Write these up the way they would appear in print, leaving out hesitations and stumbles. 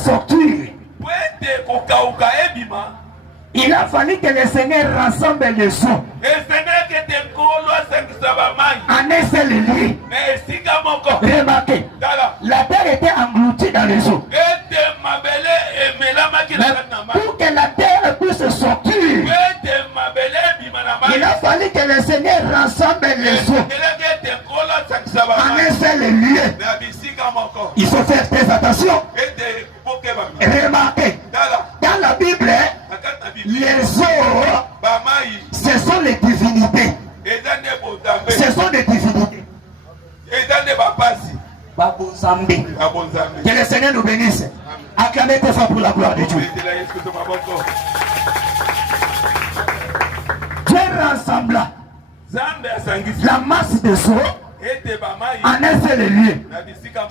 sortir, il a fallu que le Seigneur rassemble les eaux en un seul lieu. Remarquez, la terre était engloutie dans les eaux. Mais pour que la terre puisse sortir, il a fallu que le Seigneur rassemble les eaux en un seul lieu. Il faut faire très attention. Remarquez, dans la Bible, les eaux, ce sont les divinités. Ce sont des divinités. Que le Seigneur nous bénisse. Acclamez tes fois pour la gloire de Dieu. Dieu rassembla la masse de eaux en un seul lieu.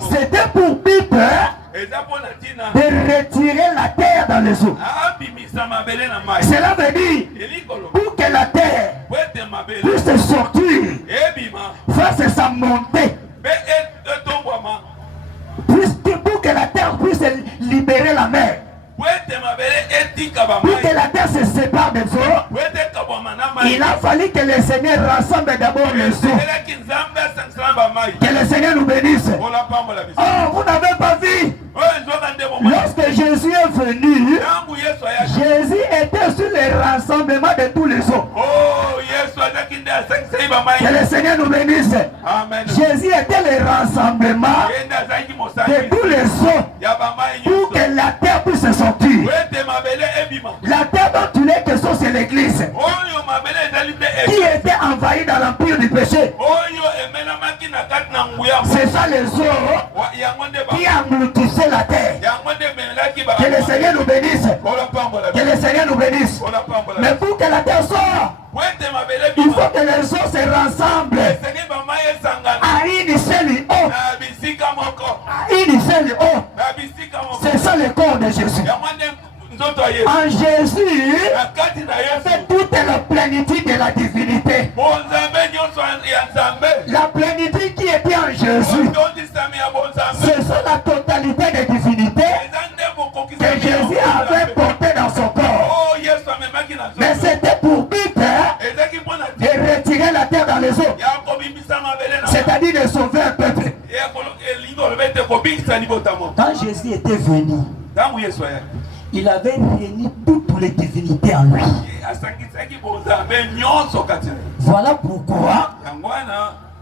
C'était pour but de retirer la terre dans les eaux. Cela veut dire pour que la terre puisse sortir, fasse sa montée, pour que la terre puisse libérer la mer, pour que la terre se sépare des eaux, il a fallu que le Seigneur rassemble d'abord les eaux. Que le Seigneur nous bénisse. Oh, vous n'avez pas vu? Lorsque Jésus est venu, Jésus était sur le rassemblement de tous les eaux. Que le Seigneur nous bénisse. Jésus était le rassemblement de tous les eaux pour que la terre puisse sortir. La terre dont tu es question, c'est l'église qui était envahie dans l'empire du péché. C'est ça les eaux qui engloutissaient la terre. Que le Seigneur nous bénisse. Que le Seigneur nous bénisse. Mais pour que la terre sorte, il faut que les eaux se rassemblent à une seule eau. À une seule eau. C'est ça le corps de Jésus. En Jésus, c'est toute la plénitude de la divinité. La plénitude qui était en Jésus, c'est ça la totalité des divinités que Jésus avait porté dans son corps. Mais c'était pour but de retirer la terre dans les eaux, c'est-à-dire de sauver un peuple. Quand Jésus était venu, il avait réuni toutes les divinités en lui. Voilà pourquoi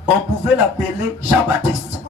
on pouvait l'appeler Jean-Baptiste.